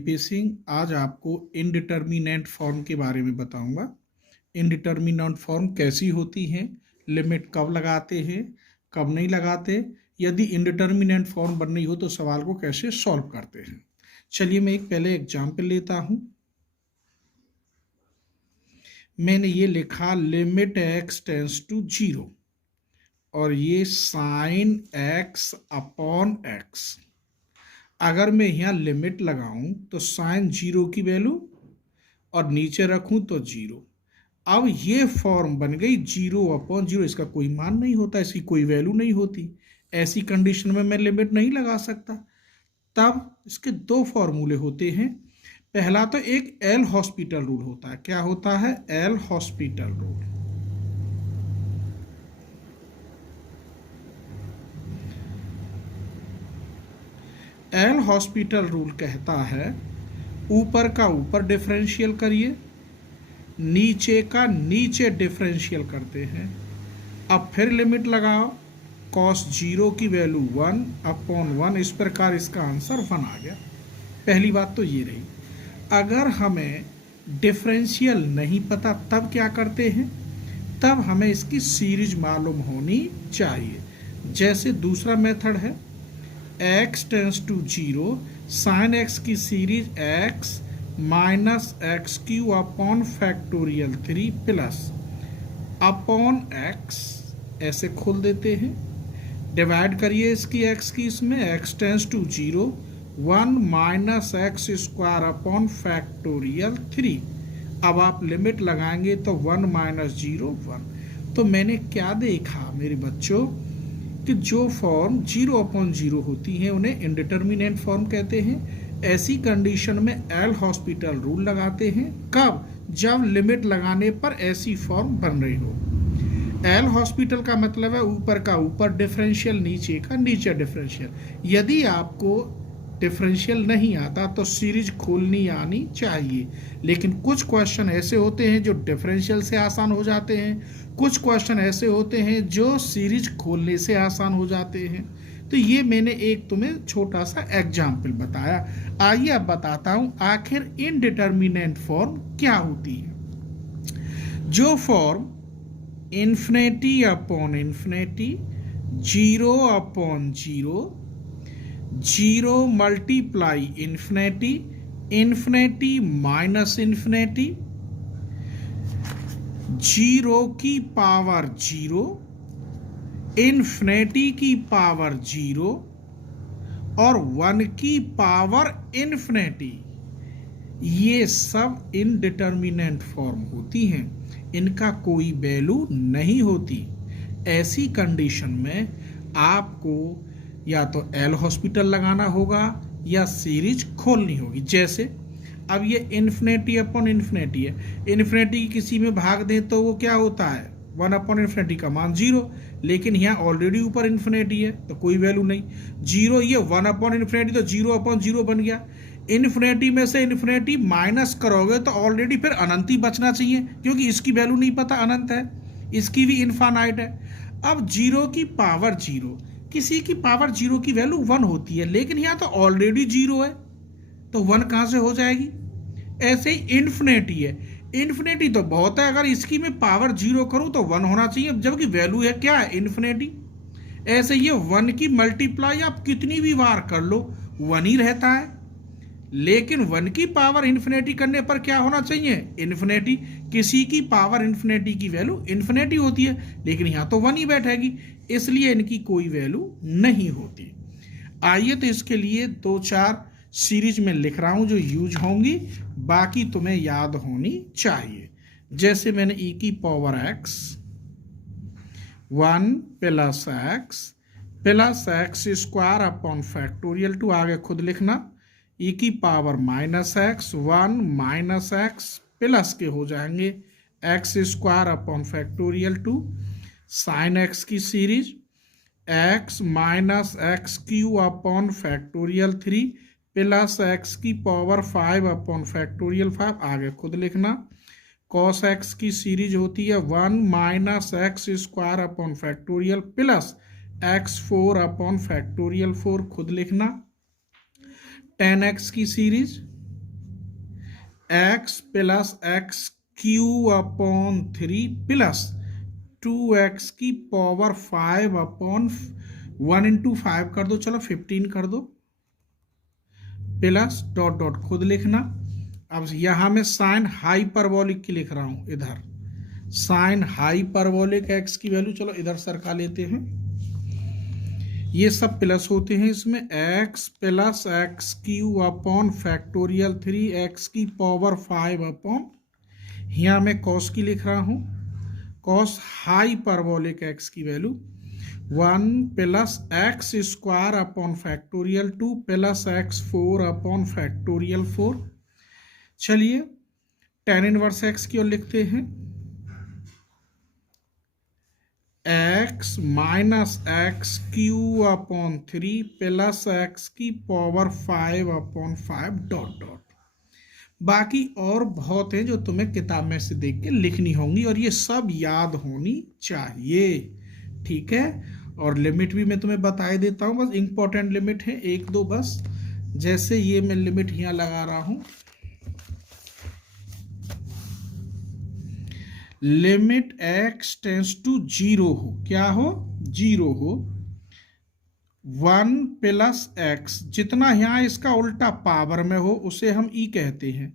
VP Singh. आज आपको indeterminate form के बारे में बताऊंगा। इनडिटर्मिनेंट फॉर्म कैसी होती हैं, लिमिट कब लगाते हैं, कब नहीं लगाते, यदि इनडिटर्मिनेंट फॉर्म बननी हो तो सवाल को कैसे सॉल्व करते हैं। चलिए मैं एक पहले एग्जाम्पल लेता हूं। मैंने ये लिखा लिमिट x टेंस टू 0 और ये साइन x अपॉन x। अगर मैं यहाँ लिमिट लगाऊं तो साइन 0 की वैल्यू और नीचे रखूं तो 0। अब ये फॉर्म बन गई 0 अपॉन 0। इसका कोई मान नहीं होता, इसकी कोई वैल्यू नहीं होती। ऐसी कंडीशन में मैं लिमिट नहीं लगा सकता। तब इसके दो फॉर्मूले होते हैं। पहला तो एक एल हॉस्पिटल रूल होता है। क्या होता है? L hospital rule. L hospital rule कहता है ऊपर का ऊपर डिफरेंशियल करिए, नीचे का नीचे डिफरेंशियल करते हैं। अब फिर लिमिट लगाओ, कॉस 0 की वैल्यू 1 अपॉन 1। इस प्रकार इसका आंसर 1 आ गया। पहली बात तो ये रही। अगर हमें डिफरेंशियल नहीं पता तब क्या करते हैं? तब हमें इसकी सीरीज मालूम होनी चाहिए। जैसे दूसरा मेथड है x tends to 0 sine x की series x minus x cube upon factorial 3 plus upon x। ऐसे खोल देते हैं, डिवाइड करिए इसकी x की इसमें। x tends to 0 1 minus x square upon factorial 3। अब आप लिमिट लगाएंगे तो 1 माइनस 0 1। तो मैंने क्या देखा मेरे बच्चों कि जो फॉर्म 0 अपॉन 0 होती हैं उन्हें इनडिटर्मिनेंट फॉर्म कहते हैं। ऐसी कंडीशन में एल हॉस्पिटल रूल लगाते हैं। कब? जब लिमिट लगाने पर ऐसी फॉर्म बन रही हो। एल हॉस्पिटल का मतलब है ऊपर का ऊपर डिफरेंशियल, नीचे का नीचे डिफरेंशियल। यदि आपको डिफरेंशियल नहीं आता तो सीरीज खोलनी आनी चाहिए। लेकिन कुछ क्वेश्चन ऐसे होते हैं जो डिफरेंशियल से आसान हो जाते हैं, कुछ क्वेश्चन ऐसे होते हैं जो सीरीज खोलने से आसान हो जाते हैं। तो ये मैंने एक तुम्हें छोटा सा एग्जाम्पल बताया। आइए अब बताता हूं आखिर इनडिटर्मिनेंट फॉर्म क्या होती है। जो form infinity upon infinity, 0 upon 0, 0 multiply infinity, infinity minus infinity, 0 की पावर 0, इन्फिनिटी की पावर 0 और 1 की पावर इन्फिनिटी, ये सब इनडिटर्मिनेंट फॉर्म होती हैं। इनका कोई वैल्यू नहीं होती। ऐसी कंडीशन में आपको या तो एल हॉस्पिटल लगाना होगा या सीरीज खोलनी होगी। जैसे अब ये इन्फिनिटी अपॉन इन्फिनिटी है, इन्फिनिटी की किसी में भाग दें तो वो क्या होता है? 1 अपॉन इन्फिनिटी का मान 0। लेकिन यहाँ ऑलरेडी ऊपर इन्फिनिटी है तो कोई वैल्यू नहीं। 0 ये 1 अपॉन इन्फिनिटी तो 0 अपॉन 0 बन गया। इन्फिनिटी में से इन्फिनिटी माइनस करोगे तो ऑलरेडी फिर अनंत ही बचना चाहिए, क्योंकि इसकी वैल्यू नहीं पता अनंत है, इसकी भी इनफाइनाइट है। अब 0 की पावर 0, किसी की पावर 0 की वैल्यू 1 होती है, लेकिन यहाँ तो ऑलरेडी 0 है तो 1 कहाँ से हो जाएगी? ऐसे ही इन्फिनिटी है, इन्फिनिटी तो बहुत है, अगर इसकी मैं पावर 0 करूँ तो 1 होना चाहिए, जबकि वैल्यू है क्या है? इन्फिनिटी। ऐसे ये 1 की मल्टीप्लाई आप कितनी भी बार कर लो 1 ही रहता है। लेकिन 1 की पावर इन्फिनिटी करने पर क्या होना चाहिए? इन्फिनिटी। किसी की पावर इन्फिनिटी की वैल्यू इन्फिनिटी होती है, लेकिन यहाँ तो 1 ही बैठेगी, इसलिए इनकी कोई वैल्यू नहीं होती। आइए तो इसके लिए 2-4 सीरीज में लिख रहा हूं जो यूज होंगी, बाकी तुम्हें याद होनी चाहिए। जैसे मैंने e की power x 1 plus x square upon factorial 2, आगे खुद लिखना। e की power minus x 1 minus x plus के हो जाएंगे x square upon factorial 2, sine x की series x minus x cube upon factorial 3 plus x की पावर 5 अपॉन फैक्टोरियल 5, आगे खुद लिखना। कॉस एक्स की सीरीज होती है 1 minus x square upon factorial plus x4 upon factorial 4, खुद लिखना। tan x की series x plus x cube upon 3 plus 2x की पावर 5 अपॉन 1 इंटू 5 कर दो, चलो 15 कर दो, प्लस डॉट डॉट खुद लिखना। अब यहां मैं साइन हाइपरबोलिक की लिख रहा हूं, इधर साइन हाइपरबोलिक एक्स की वैल्यू चलो इधर सरका लेते हैं, ये सब प्लस होते हैं इसमें, x plus x cube upon factorial 3x की पावर 5 अपॉन, यहाँ मैं कॉस की लिख रहा हूँ, कॉस हाइपरबोलिक एक्स की value 1 plus x square upon factorial 2 plus x 4 upon factorial 4। चलिए tan इनवर्स एक्स की ओर लिखते हैं, x minus x cube upon 3 plus x की पावर 5 अपॉन 5 डॉट डॉट। बाकी और बहुत है जो तुम्हें किताब में से देख के लिखनी होंगी और ये सब याद होनी चाहिए, ठीक है। और लिमिट भी मैं तुम्हें बता देता हूँ, बस इंपॉर्टेंट लिमिट है एक दो बस, जैसे ये मैं लिमिट यहाँ लगा रहा हूँ, लिमिट x टेंस टू 0 हो, क्या हो, 0 हो, 1 प्लस एक्स, जितना यहाँ इसका उल्टा पावर में हो उसे हम e कहते हैं।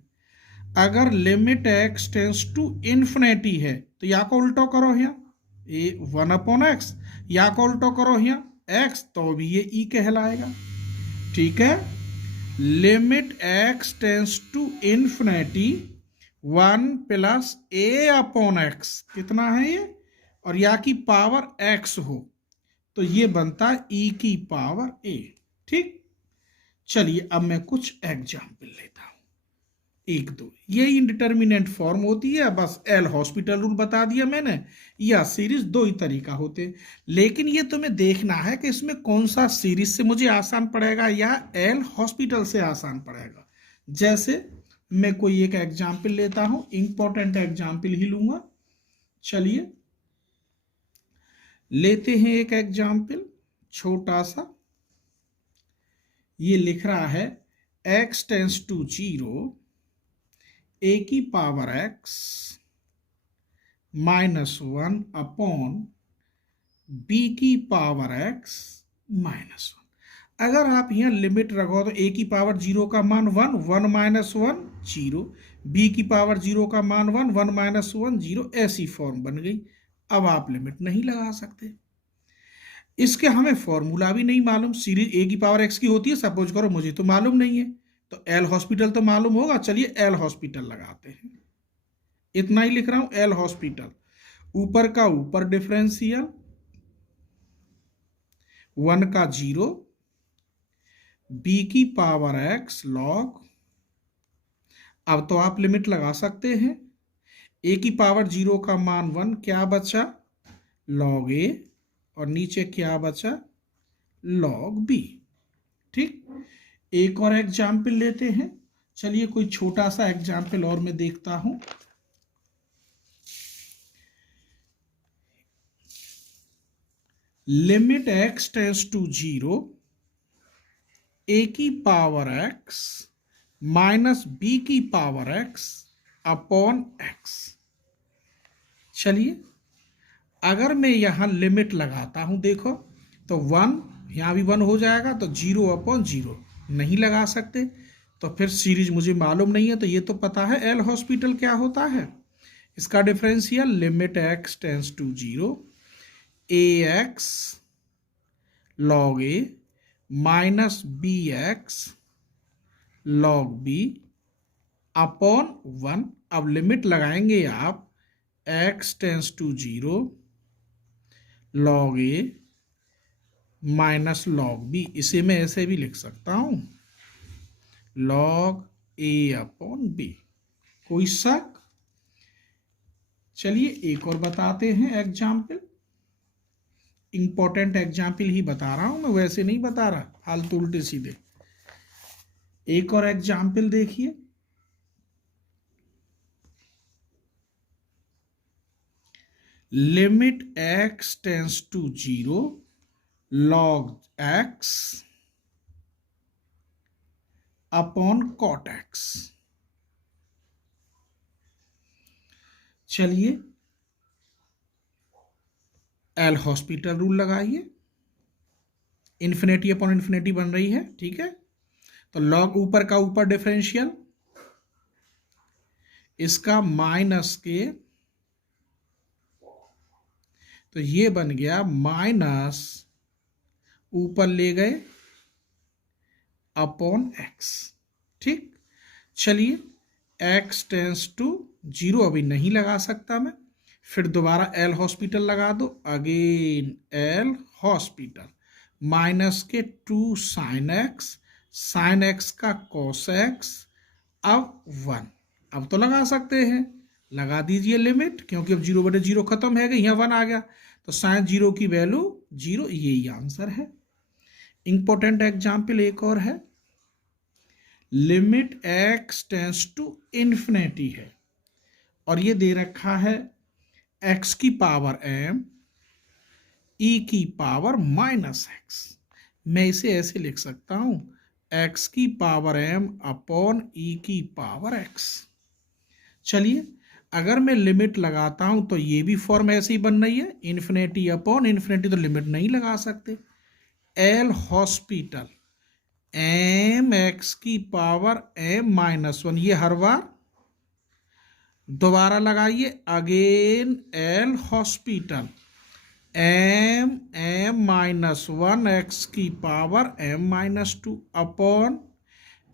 अगर limit x tends to infinity है तो या को उल्टो करो यहाँ, ये 1 अपॉन एक्स, या को उल्टो करो यहाँ x, तो भी ये e कहलाएगा, ठीक है। Limit x tends to infinity 1 plus a upon x, कितना है ये, और या की पावर x हो तो ये बनता है e की पावर a, ठीक। चलिए अब मैं कुछ एग्जाम्पल लेता हूं, एक दो, ये इंडिटर्मिनेंट फॉर्म होती है, बस एल हॉस्पिटल रूल बता दिया मैंने, या सीरीज दो ही तरीका होते, लेकिन ये तुम्हें देखना है कि इसमें कौन सा सीरीज से मुझे आसान पड़ेगा या एल हॉस्पिटल से आसान पड़ेगा। जैसे मैं कोई एक एग्जाम्पल लेता हूं, इंपॉर्टेंट एग्जाम्पल ही लूंगा, चलिए लेते हैं एक एग्जाम्पल छोटा सा, ये लिख रहा है x टेंस टू 0 a की power x minus 1 upon b की पावर x माइनस 1। अगर आप यहाँ लिमिट रखो तो a की पावर 0 का मान 1, 1 माइनस 1 0, b की पावर 0 का मान 1, 1 माइनस 1 0, ऐसी फॉर्म बन गई। अब आप लिमिट नहीं लगा सकते, इसके हमें फॉर्मूला भी नहीं मालूम, सीरीज a की पावर x की होती है, सपोज करो मुझे तो मालूम नहीं है, तो एल हॉस्पिटल तो मालूम होगा, चलिए एल हॉस्पिटल लगाते हैं, इतना ही लिख रहा हूं, एल हॉस्पिटल, ऊपर का ऊपर डिफरेंशियल 1 का 0, b की पावर x लॉग, अब तो आप लिमिट लगा सकते हैं, a की पावर 0 का मान 1, क्या बचा लॉग a, और नीचे क्या बचा लॉग b, ठीक। एक और एग्जाम्पल लेते हैं, चलिए कोई छोटा सा एग्जाम्पल और मैं देखता हूं, limit x tends to 0 a की पावर x माइनस b की पावर x अपॉन x। चलिए अगर मैं यहां लिमिट लगाता हूं, देखो तो 1, यहां भी 1 हो जाएगा, तो 0 अपॉन 0 नहीं लगा सकते, तो फिर सीरीज मुझे मालूम नहीं है, तो ये तो पता है एल हॉस्पिटल क्या होता है, इसका differential limit x tends to 0 ax log a minus bx log b upon 1। अब लिमिट लगाएंगे आप x tends to 0 log a minus log b, इसे मैं ऐसे भी लिख सकता हूं log a अपॉन b, कोई शक। चलिए एक और बताते हैं एग्जाम्पल, इंपॉर्टेंट एग्जाम्पल ही बता रहा हूं मैं, वैसे नहीं बता रहा फालतू उल्टे सीधे। एक और एग्जाम्पल देखिए, limit x tends to 0 log x upon cot x। चलिए एल हॉस्पिटल रूल लगाइए, इन्फिनिटी अपॉन इन्फिनिटी बन रही है, ठीक है। तो लॉग ऊपर का ऊपर डिफरेंशियल, इसका माइनस के, तो ये बन गया माइनस ऊपर ले गए अपॉन एक्स, ठीक। चलिए एक्स टेंस टू 0 अभी नहीं लगा सकता मैं, फिर दोबारा एल हॉस्पिटल लगा दो, अगेन एल हॉस्पिटल, माइनस के 2 साइन एक्स का कॉस एक्स, अब 1, अब तो लगा सकते हैं, लगा दीजिए लिमिट, क्योंकि अब 0/0 खत्म है, यहाँ 1 आ गया, तो साइन 0 की वैल्यू 0, यही आंसर है। इंपॉर्टेंट एग्जाम्पल एक और है, limit x tends to infinity है और ये दे रखा है एक्स की पावर m ई की पावर -x, मैं इसे ऐसे लिख सकता हूं x की पावर m अपॉन ई की पावर x। चलिए अगर मैं लिमिट लगाता हूं तो ये भी फॉर्म ऐसे ही बन रही है, इन्फिनिटी अपॉन इन्फिनिटी, तो लिमिट नहीं लगा सकते। एल हॉस्पिटल एम एक्स की पावर m-1, ये हर बार दोबारा लगाइए, again L hospital m-1 x की पावर m-2 अपॉन,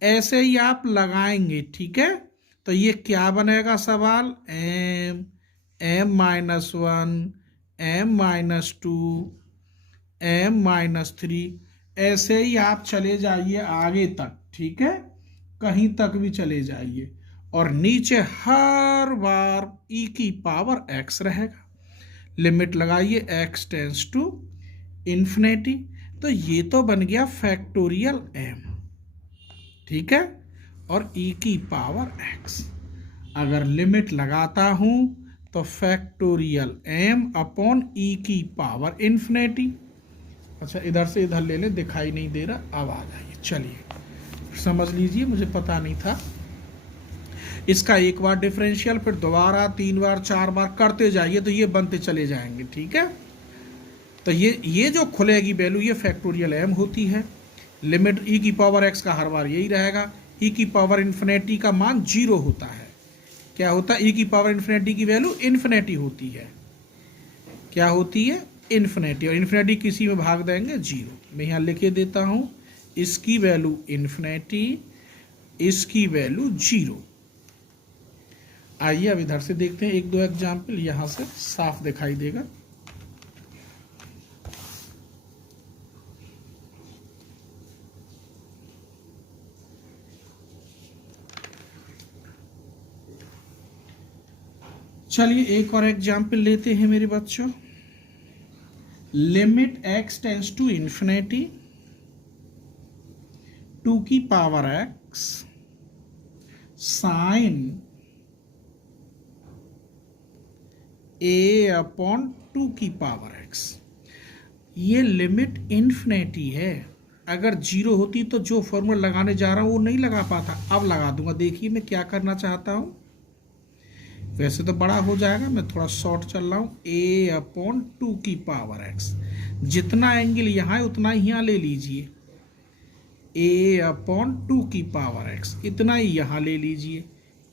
ऐसे ही आप लगाएंगे, ठीक है। तो ये क्या बनेगा सवाल, m-1 m-2 m-3, ऐसे ही आप चले जाइए आगे तक, ठीक है, कहीं तक भी चले जाइए, और नीचे हर बार e की पावर x रहेगा। लिमिट लगाइए x टेंस टू इन्फिनिटी, तो ये तो बन गया फैक्टोरियल m, ठीक है, और e की पावर x। अगर लिमिट लगाता हूं तो फैक्टोरियल m अपॉन e की पावर इन्फिनिटी। अच्छा इधर से इधर ले ले, दिखाई नहीं दे रहा, अब आ जाइए, चलिए समझ लीजिए, मुझे पता नहीं था। इसका एक बार डिफरेंशियल, फिर दोबारा 3 बार 4 बार करते जाइए तो ये बनते चले जाएंगे, ठीक है। तो ये जो खुलेगी वैल्यू, ये फैक्टोरियल m होती है। लिमिट e की पावर x का हर बार यही रहेगा, e की पावर इन्फिनिटी का मान 0 होता है। क्या होता है, e की पावर इन्फिनिटी की वैल्यू इन्फिनिटी होती है, क्या होती है, इन्फिनिटी, और इन्फिनिटी किसी में भाग देंगे 0। मैं यहाँ लिखे देता हूँ, इसकी वैल्यू इन्फिनिटी, इसकी वैल्यू 0। आइए अब इधर से देखते हैं 1-2 एग्जाम्पल, यहाँ से साफ दिखाई देगा। चलिए एक और एग्जाम्पल लेते हैं मेरे बच्चों। Limit x tends to infinity 2 की power x sine a upon 2 की पावर x। ये लिमिट इन्फिनिटी है, अगर 0 होती तो जो फॉर्मूला लगाने जा रहा हूं वो नहीं लगा पाता, अब लगा दूंगा। देखिए मैं क्या करना चाहता हूं, वैसे तो बड़ा हो जाएगा, मैं थोड़ा शॉर्ट चल रहा हूँ, a अपॉन 2 की पावर x, जितना एंगल यहाँ है उतना ही यहाँ ले लीजिए, a अपॉन 2 की पावर x, इतना ही यहाँ ले लीजिए,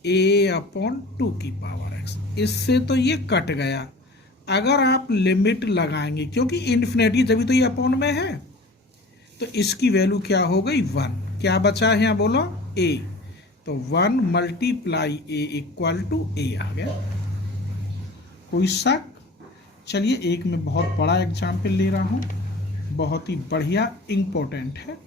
a अपॉन 2 की पावर x। इससे तो ये कट गया। अगर आप लिमिट लगाएंगे, क्योंकि इन्फिनिटी तभी तो ये अपॉन में है, तो इसकी वैल्यू क्या हो गई 1, क्या बचा है यहाँ बोलो a, तो 1 multiply a equal to a आ गया। कोई शक? चलिए एक मैं बहुत बड़ा एग्जाम्पल ले रहा हूं, बहुत ही बढ़िया इंपॉर्टेंट है।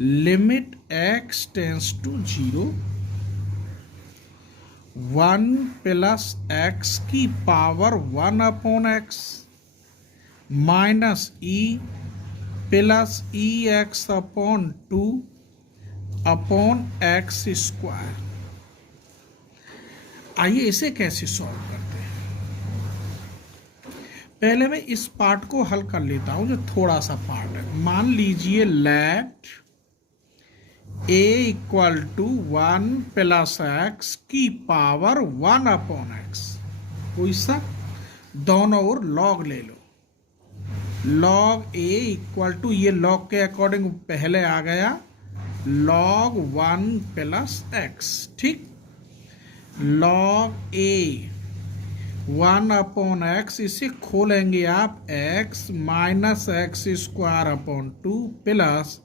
Limit x tends to 0 1 plus x की power 1 upon x minus e plus E X upon 2 upon x square. आइए इसे कैसे सॉल्व करते हैं। पहले मैं इस पार्ट को हल कर लेता हूं, जो थोड़ा सा पार्ट है। मान लीजिए let a equal to 1 plus x की पावर 1 अपॉन एक्स। कोई सा दोनों ओर लॉग ले लो। लॉग a इक्वल टू, ये लॉग के अकॉर्डिंग पहले आ गया, लॉग 1 प्लस एक्स। ठीक, लॉग a 1 अपॉन एक्स, इसे खोलेंगे आप, x minus x square upon 2 plus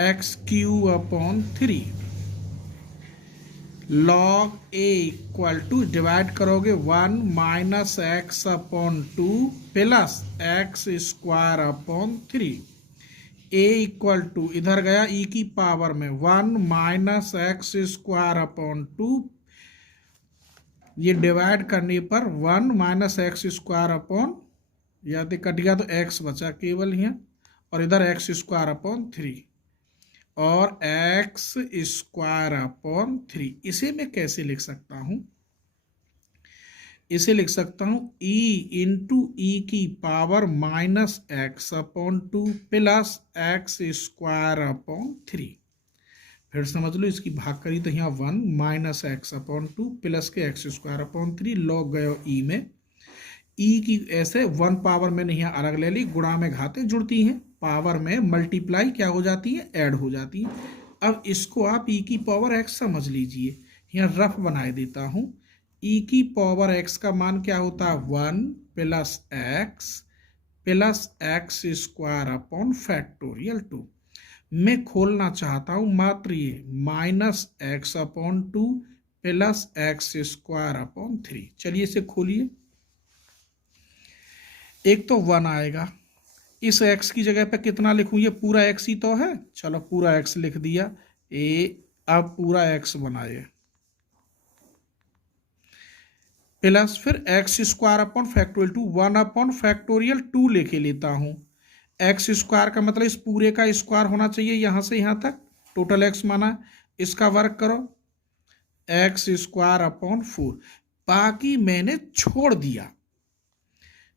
x cube upon 3। Log a equal to, divide करोगे 1 minus x upon 2 plus x square upon 3। a equal to, इधर गया e की power में 1 minus x square upon 2, ये divide करने पर 1 minus x square upon, यदि cut गया तो x बचा केवल यहाँ, और इधर एक्स स्क्वायर अपॉन 3 और एक्स स्क्वायर अपॉन 3। इसे मैं कैसे लिख सकता हूं? इसे लिख सकता हूं e इंटू ई की power minus x upon 2 plus x square upon 3। फिर समझ लो, इसकी भाग करी तो यहाँ 1 माइनस एक्स अपॉन 2 प्लस के एक्स स्क्वायर अपॉन 3, लॉग गए ई में। ई की ऐसे 1 पावर मैंने यहाँ अलग ले ली, गुणा में घातें जुड़ती हैं, पावर में मल्टीप्लाई क्या हो जाती है, ऐड हो जाती है। अब इसको आप ई की पावर एक्स समझ लीजिए, यहाँ रफ बनाए देता हूँ। ई की पावर एक्स का मान क्या होता है, 1 plus x square upon factorial 2। मैं खोलना चाहता हूं मात्र ये minus x upon 2 plus x square upon 3। चलिए इसे खोलिए। एक तो 1 आएगा, इस x की जगह पे कितना लिखूं, ये पूरा x ही तो है, चलो पूरा x लिख दिया। अब पूरा x बनाए, प्लस फिर x square upon factorial 2, 1 upon factorial 2 लेके लेता हूं। एक्स स्क्वायर का मतलब इस पूरे का स्क्वायर होना चाहिए, यहां से यहां तक टोटल एक्स माना, इसका वर्क करो, एक्स स्क्वायर अपॉन 4। बाकी मैंने छोड़ दिया,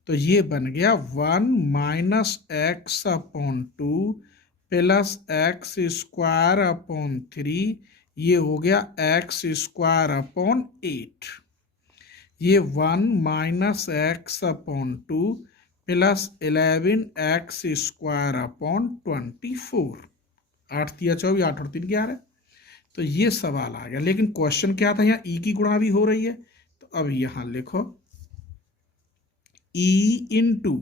तो ये बन गया 1 minus x upon 2 plus x square upon 3, ये हो गया एक्स स्क्वायर अपॉन 8। ये 1 minus x upon 2 plus 11 x square upon 24। 8 तिया 24, 8 और 3 11। तो ये सवाल आ गया, लेकिन क्वेश्चन क्या था, यहाँ ई की गुणा भी हो रही है, तो अब यहाँ लिखो ई इंटू,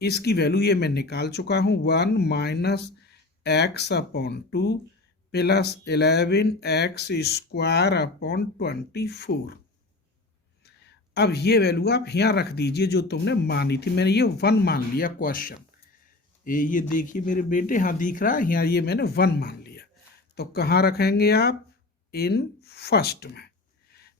इसकी वैल्यू ये मैं निकाल चुका हूँ, 1 minus x upon 2 plus 11 x square upon 24। अब ये वैल्यू आप यहाँ रख दीजिए जो तुमने मानी थी, मैंने ये 1 मान लिया क्वेश्चन। ये देखिए मेरे बेटे, यहाँ दिख रहा है, यहाँ ये मैंने 1 मान लिया। तो कहाँ रखेंगे आप, इन फर्स्ट में।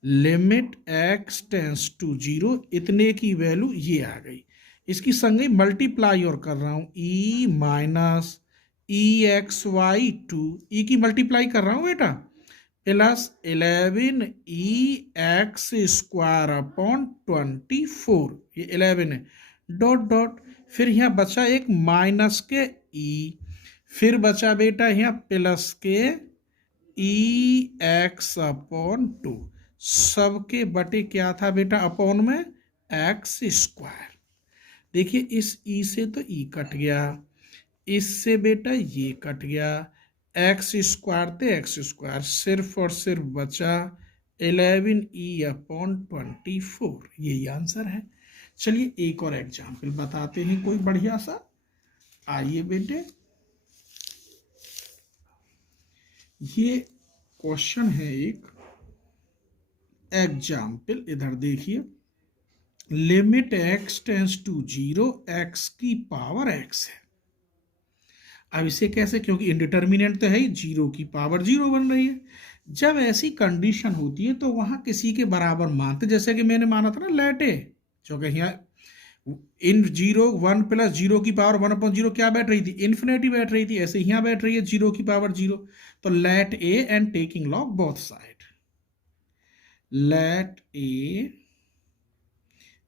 लिमिट x टेंस टू 0, इतने की वैल्यू ये आ गई। इसकी संगे मल्टीप्लाई और कर रहा हूँ, e माइनस ई एक्स वाई 2, ई की मल्टीप्लाई कर रहा हूँ बेटा, प्लस 11 ई एक्स स्क्वायर अपॉन 24, ये 11 है, डॉट डॉट, फिर यहाँ बचा एक माइनस के e, फिर बचा बेटा यहाँ प्लस के ई एक्स अपॉन 2, सबके बटे क्या था बेटा, अपॉन में एक्स स्क्वायर। देखिए इस ई से तो ई कट गया, इससे बेटा ये कट गया, एक्स स्क्वायर थे एक्स स्क्वायर, सिर्फ और सिर्फ बचा 11 ई अपॉन 24। यही आंसर है। चलिए एक और एग्जाम्पल बताते हैं कोई बढ़िया सा। आइए बेटे, ये क्वेश्चन है एक एग्जाम्पल, इधर देखिए। Limit x tends to 0, x की पावर x है। अब इसे कैसे, क्योंकि इंडिटर्मिनेंट तो है ही, 0 की पावर 0 बन रही है। जब ऐसी कंडीशन होती है तो वहां किसी के बराबर मानते, जैसे कि मैंने माना था ना लेट ए, जो कि यहाँ इन 0 1 प्लस 0 की पावर 1 अपॉन 0 क्या बैठ रही थी, इन्फिनिटी बैठ रही थी, ऐसे यहाँ बैठ रही है 0 की पावर 0। तो let a and taking log both side, let a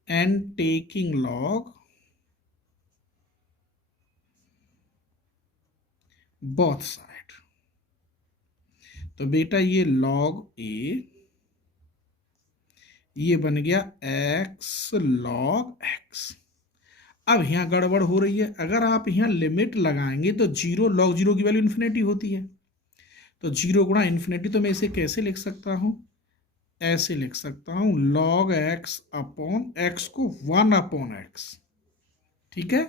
and taking log both side. तो बेटा ये log a, ये बन गया x log x। अब यहाँ गड़बड़ हो रही है, अगर आप यहाँ लिमिट लगाएंगे तो 0 log 0 की वैल्यू इन्फिनिटी होती है, तो 0 गुणा इन्फिनिटी, तो मैं इसे कैसे लिख सकता हूँ, ऐसे लिख सकता हूँ log x अपॉन x को 1 अपॉन x। ठीक है,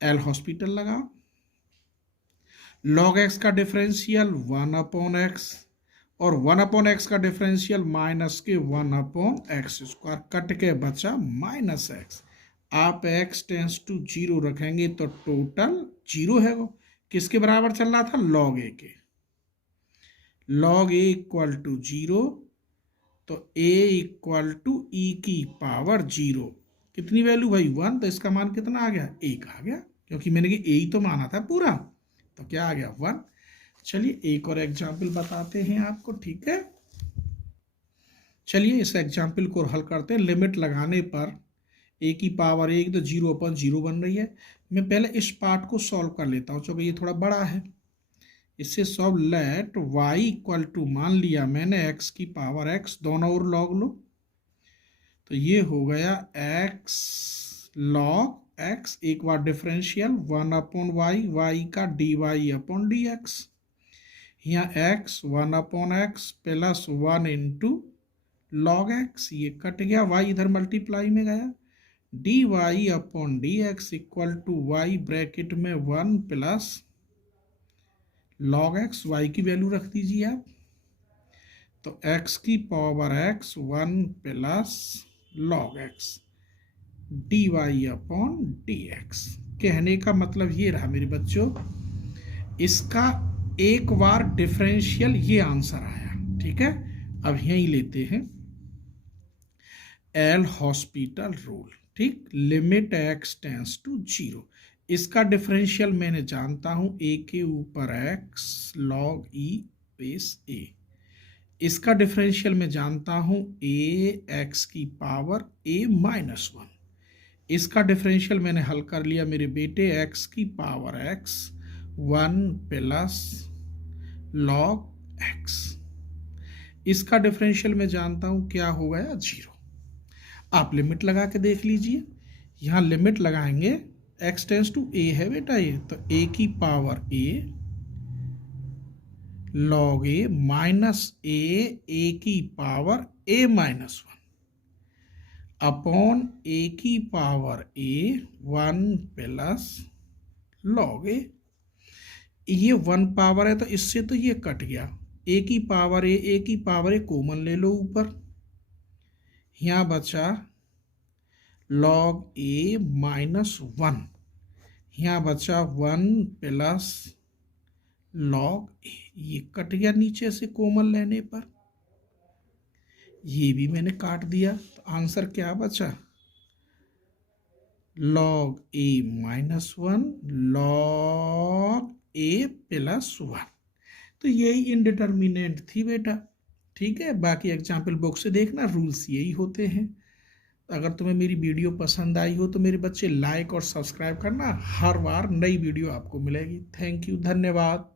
एल हॉस्पिटल लगाओ, log x का डिफरेंशियल 1 अपॉन x और 1 अपॉन एक्स का डिफरेंशियल माइनस के 1 अपॉन एक्स स्क्वायर, कट के बचा माइनस एक्स। आप x टेंस टू 0 रखेंगे तो टोटल 0 है, वो किसके बराबर चल रहा था, log a के। log a इक्वल टू 0, तो a इक्वल टू e की पावर 0, कितनी वैल्यू भाई 1, तो इसका मान कितना आ गया, 1 आ गया, क्योंकि मैंने कि a ही तो माना था पूरा, तो क्या आ गया 1। चलिए एक और एग्जाम्पल बताते हैं आपको, ठीक है। चलिए इस एग्जाम्पल को हल करते हैं। लिमिट लगाने पर a की पावर 1, तो 0 अपॉन 0 बन रही है। मैं पहले इस पार्ट को सॉल्व कर लेता हूँ, चूँकि ये थोड़ा बड़ा है। इससे solve, let y equal to, मान लिया मैंने x की पावर x, दोनों ओर log लो, तो ये हो गया x log x, एक बार डिफरेंशियल 1 अपॉन y का dy अपॉन dx, यहाँ x 1 upon x plus 1 into log x, ये कट गया, y इधर मल्टीप्लाई में गया, dy upon dx equal to y bracket में 1 प्लस लॉग एक्स, y की वैल्यू रख दीजिए आप, तो x की power x 1 plus log x dy upon dx। कहने का मतलब ये रहा मेरे बच्चों, इसका एक बार डिफरेंशियल, ये आंसर आया, ठीक है। अब यही लेते हैं एल हॉस्पिटल रूल, ठीक, लिमिट x टेंस टू 0, इसका डिफरेंशियल मैंने जानता हूं a के ऊपर x log e base a, इसका डिफरेंशियल मैं जानता हूं a x की पावर a माइनस 1, इसका डिफरेंशियल मैंने हल कर लिया मेरे बेटे, x की power x 1 plus log x, इसका डिफरेंशियल मैं जानता हूं क्या हो गया 0। आप लिमिट लगा के देख लीजिए, यहां लिमिट लगाएंगे, x टेंस टू a है बेटा ये, तो a की power a log a minus a की power a minus 1 upon a की power a 1 plus log a, ये 1 पावर है तो इससे तो ये कट गया, a की पावर a की पावर a कॉमन ले लो ऊपर, यहाँ बचा log a माइनस 1, यहाँ बचा 1 प्लस log a, ये कट गया नीचे से कॉमन लेने पर, ये भी मैंने काट दिया, तो आंसर क्या बचा, log a minus 1 log a plus 1। तो यही इनडिटर्मिनेंट थी बेटा, ठीक है। बाकी एग्जाम्पल बुक से देखना, रूल्स यही होते हैं। अगर तुम्हें मेरी वीडियो पसंद आई हो तो मेरे बच्चे लाइक और सब्सक्राइब करना, हर बार नई वीडियो आपको मिलेगी। थैंक यू, धन्यवाद।